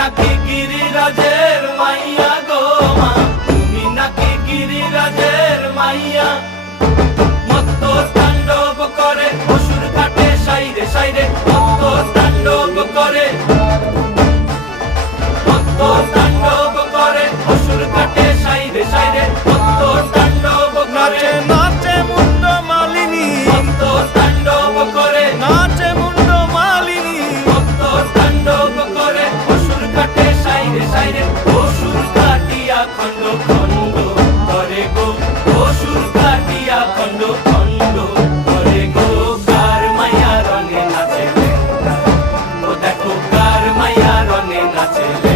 নাকি গিরিরাজের মাইয়া গো মা, তুমি নাকি গিরিরাজের মাইয়া। মত্ত তাণ্ডব করে অসুর কাটে সাইরে সাইরে, মত্ত তাণ্ডব করে, মত্ত তাণ্ডব করে অসুর কাটে সাইরে সাইরে, মত্ত তাণ্ডব করে। নাচে মুন্ড মালিনী, মত্ত তাণ্ডব করে, নাচে মুন্ড মালিনী, মত্ত তাণ্ডব করে অসুর কাটে সাইরে সাইরে, অসুর কাটিয়া খণ্ড খণ্ড করে গো, অসুর কাটিয়া খণ্ড খণ্ড করে গো। কার মায়া রঙে নাচে লেঙ্গা, ও দেখো কার মায়া রঙে নাচে লেঙ্গা।